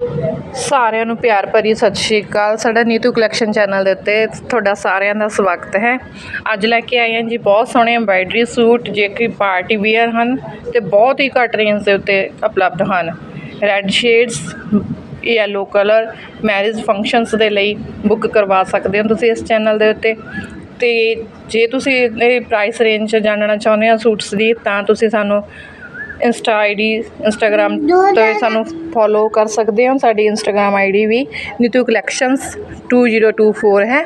ਸਾਰਿਆਂ ਨੂੰ ਪਿਆਰ ਭਰੀ ਸਤਿ ਸ਼੍ਰੀ ਅਕਾਲ। ਸਾਡਾ ਨੀਤੂ ਕਲੈਕਸ਼ਨ ਚੈਨਲ ਦੇ ਉੱਤੇ ਤੁਹਾਡਾ ਸਾਰਿਆਂ ਦਾ ਸਵਾਗਤ ਹੈ। ਅੱਜ ਲੈ ਕੇ ਆਏ ਹਾਂ ਜੀ ਬਹੁਤ ਸੋਹਣੇ ਐਮਬਰਾਇਡਰੀ ਸੂਟ, ਜੇ ਕਿ ਪਾਰਟੀ ਵੀਅਰ ਹਨ ਤੇ ਬਹੁਤ ਹੀ ਘੱਟ ਰੇਂਜ ਦੇ ਉੱਤੇ ਉਪਲਬਧ ਹਨ। Red shades yellow colour marriage functions ਦੇ ਲਈ ਬੁੱਕ ਕਰਵਾ ਸਕਦੇ ਹੋ ਤੁਸੀਂ ਇਸ ਚੈਨਲ ਦੇ ਉੱਤੇ। ਤੇ ਜੇ ਤੁਸੀਂ ਇਹ ਪ੍ਰਾਈਸ ਰੇਂਜ ਜਾਣਨਾ ਚਾਹੁੰਦੇ ਹੋ ਸੂਟਸ ਦੀ, ਤਾਂ ਤੁਸੀਂ ਸਾਨੂੰ ਇੰਸਟਾ ਆਈਡੀ ਇੰਸਟਾਗ੍ਰam ਤੇ ਸਾਨੂੰ ਫੋਲੋ ਕਰ ਸਕਦੇ ਹੋ ਸਾਡੀ ਇੰਸਟਾਗ੍ਰam ਆਈਡੀ ਵੀ ਨੀਤੂ ਕਲੈਕਸ਼ਨਸ 2024 ਹੈ।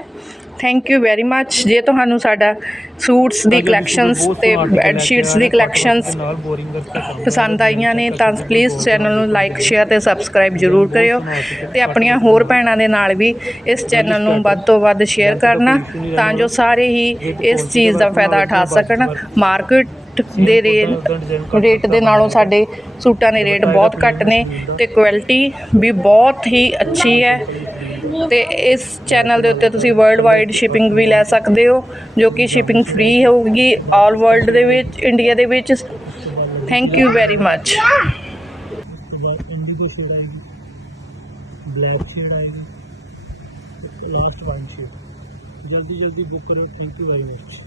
ਥੈਂਕ ਯੂ ਵੈਰੀ ਮੱਚ ਜੇ ਤੁਹਾਨੂੰ ਸਾਡਾ ਸੂਟਸ ਦੀ ਕਲੈਕਸ਼ਨਸ ਤੇ ਬੈੱਡ ਸ਼ੀਟਸ ਦੀ ਕਲੈਕਸ਼ਨਸ ਪਸੰਦ ਆਈਆਂ ਨੇ ਤਾਂ ਪਲੀਜ਼ ਚੈਨਲ ਨੂੰ ਲਾਈਕ ਸ਼ੇਅਰ ਤੇ ਸਬਸਕ੍ਰਾਈਬ ਜ਼ਰੂਰ ਕਰਿਓ। ਤੇ ਆਪਣੀਆਂ ਹੋਰ ਭੈਣਾਂ ਦੇ ਨਾਲ ਵੀ ਇਸ ਚੈਨਲ ਨੂੰ ਵੱਧ ਤੋਂ ਵੱਧ ਸ਼ੇਅਰ ਕਰਨਾ ਤਾਂ ਜੋ ਸਾਰੇ ਹੀ ਇਸ ਚੀਜ਼ ਦਾ ਫਾਇਦਾ ਉਠਾ ਸਕਣ। ਮਾਰਕੀਟ ਦੇ ਰੇਟ ਰੇਟ ਦੇ ਨਾਲੋਂ ਸਾਡੇ ਸੂਟਾਂ ਦੇ ਰੇਟ ਬਹੁਤ ਘੱਟ ਨੇ ਤੇ ਕੁਆਲਿਟੀ ਵੀ ਬਹੁਤ ਹੀ ਅੱਛੀ ਹੈ। ਤੇ ਇਸ ਚੈਨਲ ਦੇ ਉੱਤੇ ਤੁਸੀਂ ਵਰਲਡ ਵਾਈਡ ਸ਼ਿਪਿੰਗ ਵੀ ਲੈ ਸਕਦੇ ਹੋ, ਜੋ ਕਿ ਸ਼ਿਪਿੰਗ ਫ੍ਰੀ ਹੋਊਗੀ ਆਲ ਵਰਲਡ ਦੇ ਵਿੱਚ ਇੰਡੀਆ ਦੇ ਵਿੱਚ। Thank you very much black indigo shade ਆਏਗੀ। ਬਲੈਕ ਸ਼ੇਡ ਆਏਗੀ ਲਾਸਟ ਵਾਈਨ ਸ਼ੇਡ ਜਲਦੀ ਜਲਦੀ ਬੁੱਕ ਕਰੋ। Thank you very much